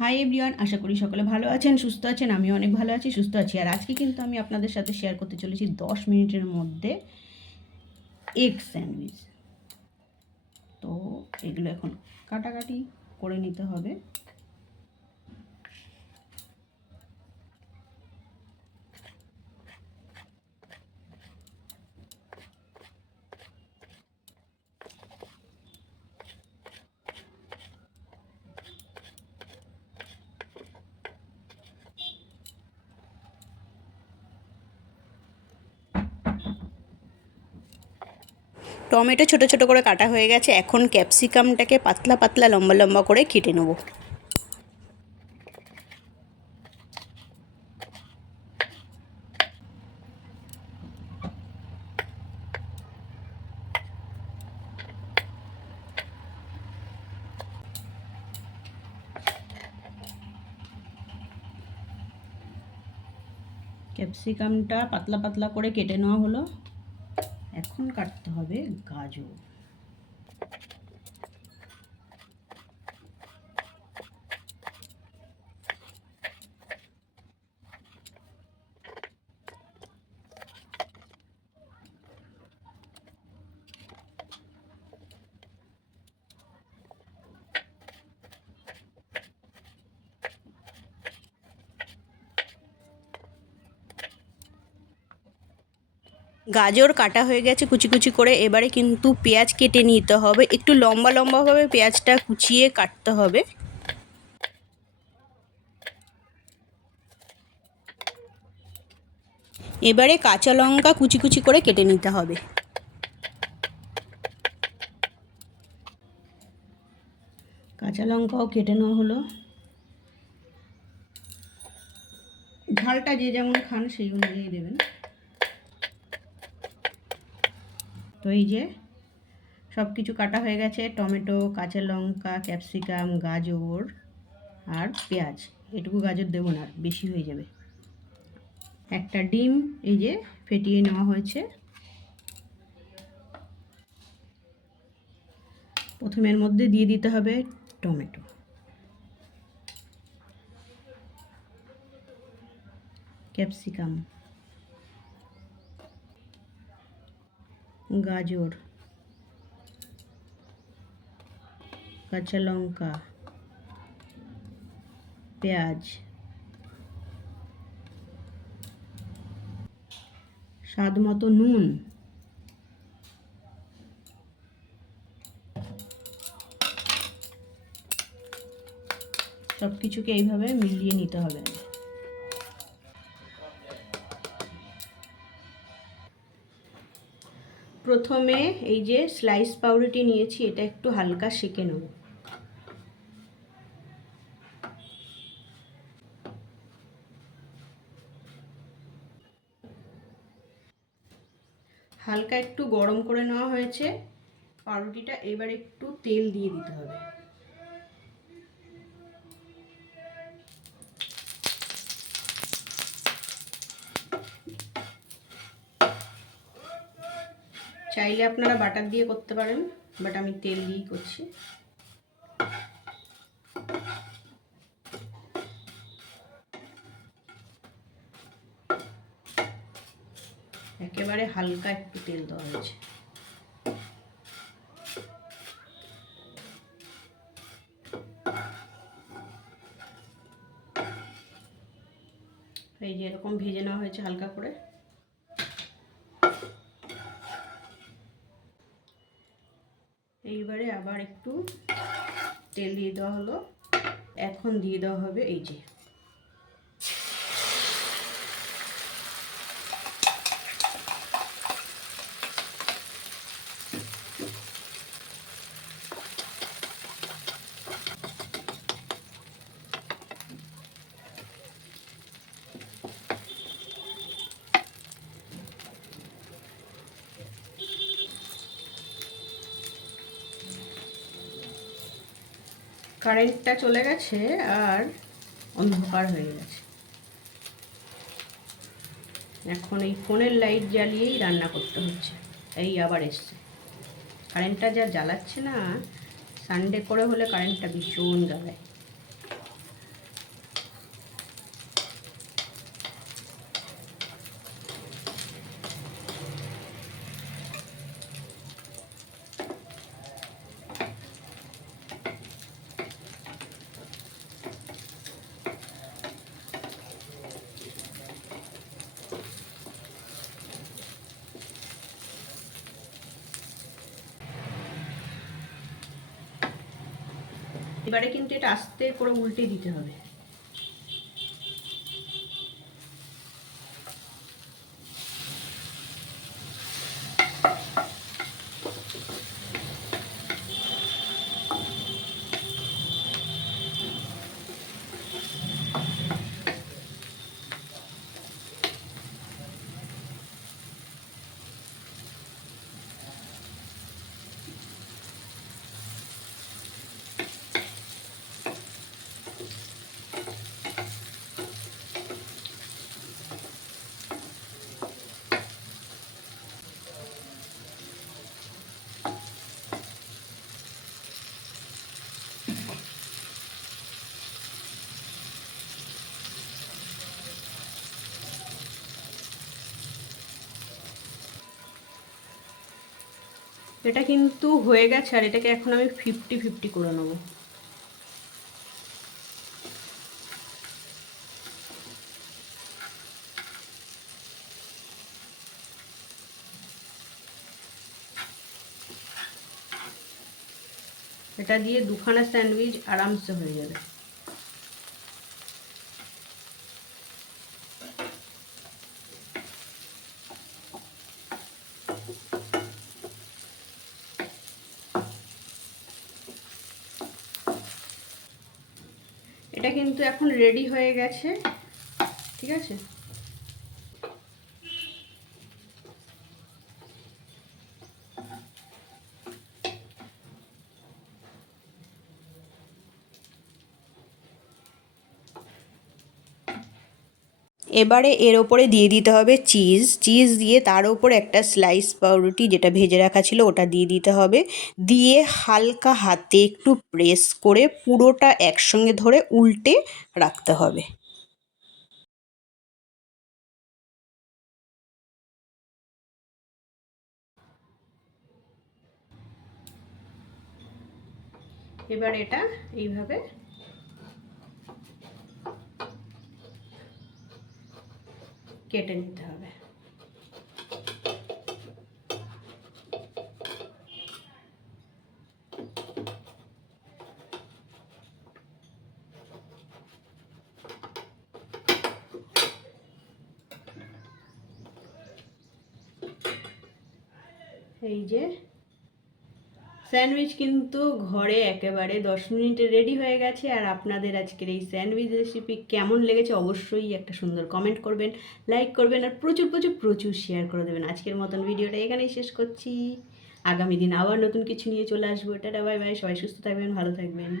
Hi everyone আশা করি সকলে ভালো আছেন, সুস্থ আছেন আমি অনেক ভালো আছি, সুস্থ আছি। আর আজকে কিন্তু আমি আপনাদের সাথে শেয়ার করতে চলেছি দশ মিনিটের মধ্যে এগ স্যান্ডউইচ তো এগুলো এখন কাটাকাটি করে নিতে হবে। টমেটো ছোট ছোট করে কাটা হয়ে গেছে, এখন ক্যাপসিকামটাকে পাতলা পাতলা লম্বা লম্বা করে কেটে নেব। ক্যাপসিকামটা পাতলা পাতলা করে কেটে নেওয়া হলো। এখন কাটতে হবে গাজর। গাজর কাটা হয়ে গেছে কুচি কুচি করে, এবারে কিন্তু পেঁয়াজ কেটে নিতে হবে। একটু লম্বা লম্বাভাবে পেঁয়াজটা কুচিয়ে কাটতে হবে। এবারে কাঁচা লঙ্কা কুচি কুচি করে কেটে নিতে হবে। কাঁচা লঙ্কাও কেটে নেওয়া হলো। ঝালটা যে যেমন খান সেই অনুযায়ী দেবেন। তো এই যে সব কিছু কাটা হয়ে গেছে, টমেটো, কাঁচা লঙ্কা, ক্যাপসিকাম, গাজর আর পেঁয়াজ। এটুকু গাজর দেবো না বেশি হয়ে যাবে। একটা ডিম এই যে ফেটিয়ে নেওয়া হয়েছে। প্রথমের মধ্যে দিয়ে দিতে হবে টমেটো। ক্যাপসিকাম। গাজর কাঁচা লঙ্কা পেঁয়াজ স্বাদ মতো নুন সব কিছুকে এইভাবে মিলিয়ে নিতে হবে। প্রথমে এই যে স্লাইস পাউরুটি নিয়েছি, এটা একটু হালকা সেঁকে নেব। হালকা একটু গরম করে নেওয়া হয়েছে। পাউরুটিটা এবার একটু তেল দিয়ে দিতে হবে। চাইলে আপনারা বাটার দিয়ে করতে পারেন, বাট আমি তেল দিয়েই করছি। একেবারে হালকা একটু তেল দেওয়া হয়েছে। এই যে এরকম ভেজে নেওয়া হয়েছে হালকা করে। এইবারে আবার একটু তেল দিয়ে দেওয়া হলো। এখন দিয়ে দেওয়া হবে এই যে। কারেন্টটা চলে গেছে আর অন্ধকার হয়ে গেছে। এখন এই ফোনের লাইট জ্বালিয়েই রান্না করতে হচ্ছে। এই আবার এসছে। কারেন্টটা যা জ্বালাচ্ছে না সানডে করে হলে কারেন্টটা ভীষণ জ্বালায়। এবারে কিন্তু এটা আস্তে করে উল্টে দিতে হবে। এটা কিন্তু হয়ে গেছে আর এটাকে এখন আমি ফিফটি ফিফটি করে নেব। এটা দিয়ে দুখানা স্যান্ডউইচ আরামসে হয়ে যাবে। এটা কিন্তু এখন রেডি হয়ে গেছে ঠিক আছে? এবারে এর ওপরে দিয়ে দিতে হবে চিজ। চিজ দিয়ে তার ওপর একটা স্লাইস পাউরুটি যেটা ভেজে রাখা ছিল ওটা দিয়ে দিতে হবে। দিয়ে হালকা হাতে একটু প্রেস করে পুরোটা একসঙ্গে ধরে উল্টে রাখতে হবে। এবার এটা এইভাবে কেটে নিতে হবে। এই যে স্যান্ডউইচ কিন্তু ঘরে একেবারে দশ মিনিটে রেডি হয়ে গেছে, আর আপনাদের আজকের এই স্যান্ডউইচ রেসিপি কেমন লেগেছে অবশ্যই একটা সুন্দর কমেন্ট করবেন লাইক করবেন, আর প্রচুর প্রচুর প্রচুর শেয়ার করে দেবেন। আজকের মতন ভিডিওটা এখানেই শেষ করছি। আগামী দিন আবার নতুন কিছু নিয়ে চলে আসব। টাটা বাই বাই সবাই সুস্থ থাকবেন, ভালো থাকবেন।